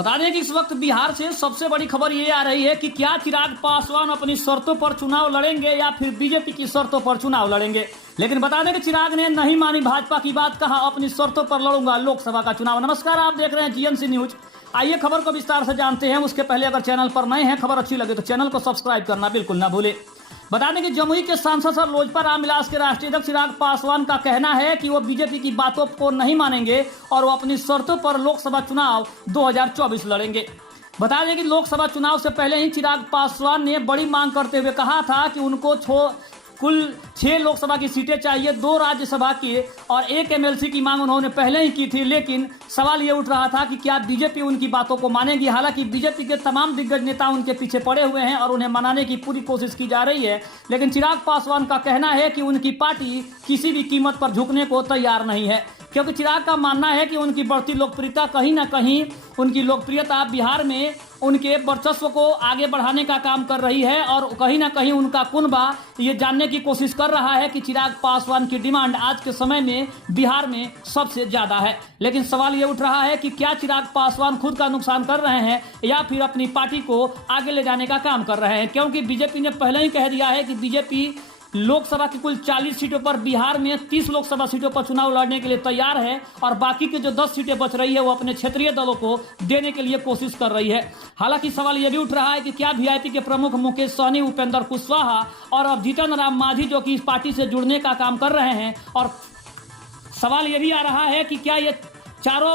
बता दें कि इस वक्त बिहार से सबसे बड़ी खबर ये आ रही है कि क्या चिराग पासवान अपनी शर्तों पर चुनाव लड़ेंगे या फिर बीजेपी की शर्तों पर चुनाव लड़ेंगे। लेकिन बता दें कि चिराग ने नहीं मानी भाजपा की बात, कहा अपनी शर्तों पर लड़ूंगा लोकसभा का चुनाव। नमस्कार, आप देख रहे हैं जीएमसी न्यूज। आइए खबर को विस्तार से जानते हैं। उसके पहले अगर चैनल पर नए हैं, खबर अच्छी लगे तो चैनल को सब्सक्राइब करना बिल्कुल ना भूले। बता दें कि जमुई के सांसद और लोजपा रामविलास के राष्ट्रीय अध्यक्ष चिराग पासवान का कहना है कि वो बीजेपी की बातों को नहीं मानेंगे और वो अपनी शर्तों पर लोकसभा चुनाव 2024 लड़ेंगे। बता दें कि लोकसभा चुनाव से पहले ही चिराग पासवान ने बड़ी मांग करते हुए कहा था कि उनको कुल 6 लोकसभा की सीटें चाहिए, 2 राज्यसभा की और 1 एमएलसी की मांग उन्होंने पहले ही की थी। लेकिन सवाल ये उठ रहा था कि क्या बीजेपी उनकी बातों को मानेगी। हालांकि बीजेपी के तमाम दिग्गज नेता उनके पीछे पड़े हुए हैं और उन्हें मनाने की पूरी कोशिश की जा रही है। लेकिन चिराग पासवान का कहना है कि उनकी पार्टी किसी भी कीमत पर झुकने को तैयार नहीं है, क्योंकि चिराग का मानना है कि उनकी बढ़ती लोकप्रियता कहीं ना कहीं उनकी लोकप्रियता बिहार में उनके वर्चस्व को आगे बढ़ाने का काम कर रही है और कहीं ना कहीं उनका कुनबा ये जानने की कोशिश कर रहा है कि चिराग पासवान की डिमांड आज के समय में बिहार में सबसे ज्यादा है। लेकिन सवाल ये उठ रहा है कि क्या चिराग पासवान खुद का नुकसान कर रहे हैं या फिर अपनी पार्टी को आगे ले जाने का काम कर रहे हैं, क्योंकि बीजेपी ने पहले ही कह दिया है कि बीजेपी लोकसभा की कुल 40 सीटों पर बिहार में 30 लोकसभा सीटों पर चुनाव लड़ने के लिए तैयार है और बाकी की जो 10 सीटें बच रही है वो अपने क्षेत्रीय दलों को देने के लिए कोशिश कर रही है। हालांकि सवाल यह भी उठ रहा है कि क्या वीआईपी के प्रमुख मुकेश सहनी, उपेंद्र कुशवाहा और अब जीतन राम मांझी जो कि इस पार्टी से जुड़ने का काम कर रहे हैं, और सवाल यह भी आ रहा है कि क्या ये चारों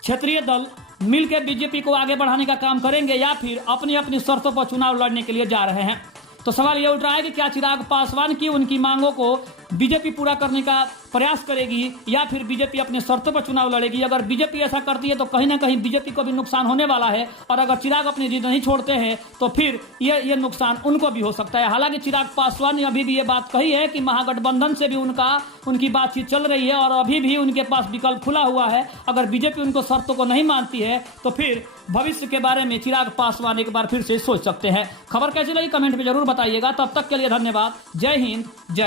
क्षेत्रीय दल मिलकर बीजेपी को आगे बढ़ाने का काम करेंगे या फिर अपनी अपनी शर्तों पर चुनाव लड़ने के लिए जा रहे हैं। तो सवाल यह उठ रहा है कि क्या चिराग पासवान की उनकी मांगों को बीजेपी पूरा करने का प्रयास करेगी या फिर बीजेपी अपने शर्तों पर चुनाव लड़ेगी। अगर बीजेपी ऐसा करती है तो कहीं ना कहीं बीजेपी को भी नुकसान होने वाला है और अगर चिराग अपनी जिद नहीं छोड़ते हैं तो फिर ये नुकसान उनको भी हो सकता है। हालांकि चिराग पासवान ने अभी भी ये बात कही है कि महागठबंधन से भी उनकी बातचीत चल रही है और अभी भी उनके पास विकल्प खुला हुआ है। अगर बीजेपी उनको शर्तों को नहीं मानती है तो फिर भविष्य के बारे में चिराग पासवान एक बार फिर से सोच सकते हैं। खबर कैसी लगी कमेंट में जरूर बताइएगा। तब तक के लिए धन्यवाद। जय हिंद, जय